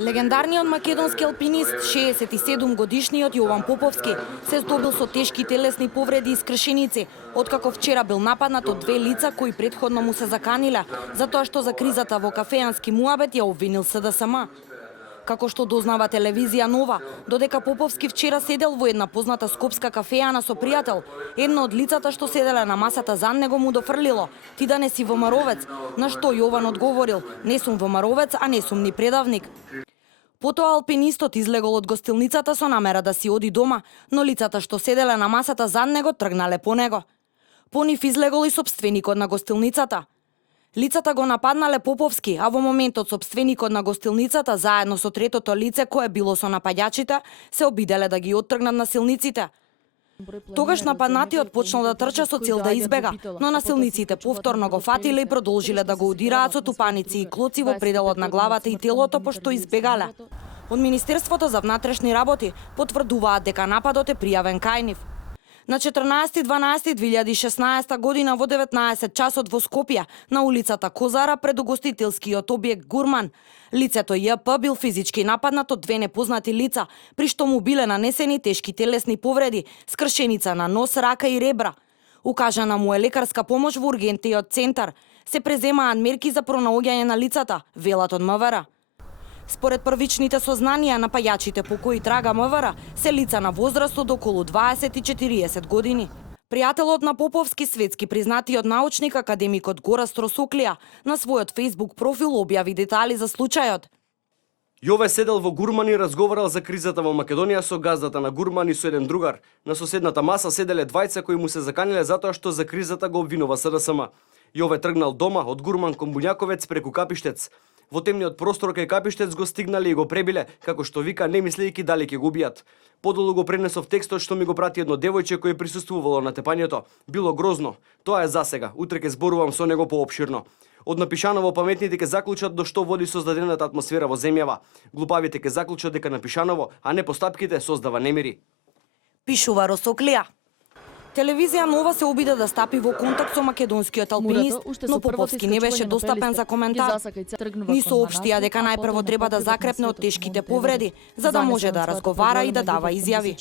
Легендарниот македонски алпинист, 67 годишниот Јован Поповски, се здобил со тешки телесни повреди и скршеници, откако вчера бил нападнат од две лица кои претходно му се заканиле, затоа што за кризата во кафеански муабет ја обвинил СДСМ. Како што дознава телевизија Нова, додека Поповски вчера седел во една позната скопска кафеана со пријател, едно од лицата што седеле на масата зад него му дофрлило: "Ти да не си ВМРО-вец", на што Јован одговорил: "Не сум ВМРО-вец, а не сум ни предавник". Потоа алпинистот излегол од гостилницата со намера да си оди дома, но лицата што седеле на масата зад него тргнале по него. По нив излегол и сопственикот на гостилницата. Лицата го нападнале Поповски, а во моментот сопственикот на гостилницата заедно со третото лице кое било со напаѓачите се обиделе да ги оттргнат насилниците. Тогаш нападнатиот почнал да трча со цел да избега, но насилниците повторно го фатиле и продолжиле да го удираат со тупаници и клоци во пределот на главата и телото пошто избегале. Од Министерството за внатрешни работи потврдуваат дека нападот е пријавен кај нив. На 14.12.2016 година во 19 часот во Скопје, на улицата Козара пред угостителскиот објект Гурман, лицето Ј.П. бил физички нападнат од две непознати лица, при што му биле нанесени тешки телесни повреди, скршеница на нос, рака и ребра. Укажана му е лекарска помош во ургентниот центар. Се преземаат мерки за пронаоѓање на лицата, велат од МВР. Според првичните сознанија, напаѓачите по кои трага МВР се лица на возраст од околу 20 и 40 години. Пријателот на Поповски, светски признатиот научник академикот Гораст Росоклија, на својот Facebook профил објави детали за случајот. Јове седел во Гурман и разговарал за кризата во Македонија со газдата на Гурман и со еден другар. На соседната маса седеле двајца кои му се заканиле затоа што за кризата го обвинува СДСМ. Јове тргнал дома од Гурман кон Буњаковец преку Капиштец. Во темниот простор кај Капиштец го стигнале и го пребиле, како што вика, не мислејќи дали ќе го убијат. Подолу го пренесов текстот што ми го прати едно девојче кој присуствувало на тепањето. Било грозно. Тоа е засега. Утре ќе зборувам со него поопширно. Од Напишаново паметните ќе заклучат до што води создадената атмосфера во земјава. Глупавите ќе заклучат дека Напишаново, а не постапките, создава немири. Пишува Росоклија. Телевизија Нова се обида да стапи во контакт со македонскиот алпинист, но Поповски не беше достапен за коментар. Ни соопштија дека најпрво треба да закрепне од тешките повреди, за да може да разговара и да дава изјави.